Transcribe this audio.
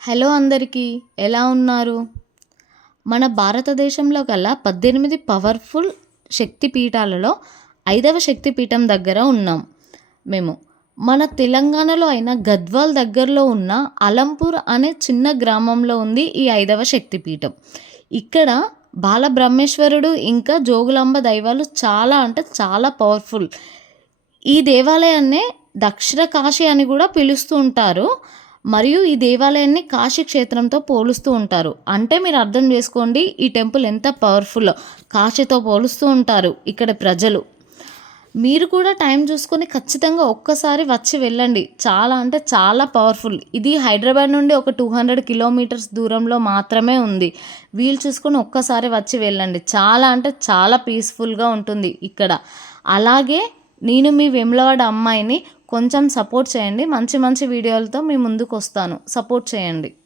Hello అందరికీ ఎలా ఉన్నారు? మన భారతదేశంలో గల పద్దెనిమిది పవర్ఫుల్ శక్తి పీఠాలలో ఐదవ శక్తి పీఠం దగ్గర ఉన్నాం మేము. మన తెలంగాణలో అయిన గద్వాల్ దగ్గరలో ఉన్న అలంపూర్ అనే చిన్న గ్రామంలో ఉంది ఈ ఐదవ శక్తి పీఠం ఇక్కడ బాలబ్రహ్మేశ్వరుడు ఇంకా జోగులాంబ దైవాలు చాలా అంటే చాలా పవర్ఫుల్. ఈ దేవాలయాన్నే దక్షిణ కాశీ అని కూడా పిలుస్తూ ఉంటారు. మరియు ఈ దేవాలయాన్ని కాశీ క్షేత్రంతో పోలుస్తూ ఉంటారు. అంటే మీరు అర్థం చేసుకోండి ఈ టెంపుల్ ఎంత పవర్ఫుల్ కాశీతో పోలుస్తూ ఉంటారు ఇక్కడ ప్రజలు. మీరు కూడా టైం చూసుకొని ఖచ్చితంగా ఒక్కసారి వచ్చి వెళ్ళండి. చాలా అంటే చాలా పవర్ఫుల్. ఇది హైదరాబాద్ నుండి ఒక టూ హండ్రెడ్ కిలోమీటర్స్ దూరంలో మాత్రమే ఉంది. వీలు చూసుకొని ఒక్కసారి వచ్చి వెళ్ళండి. చాలా అంటే చాలా పీస్ఫుల్గా ఉంటుంది ఇక్కడ. అలాగే నేను మీ వెమ్లవాడ అమ్మాయిని కొంచెం సపోర్ట్ చేయండి. మంచి మంచి వీడియోలతో మీ ముందుకు వస్తాను సపోర్ట్ చేయండి.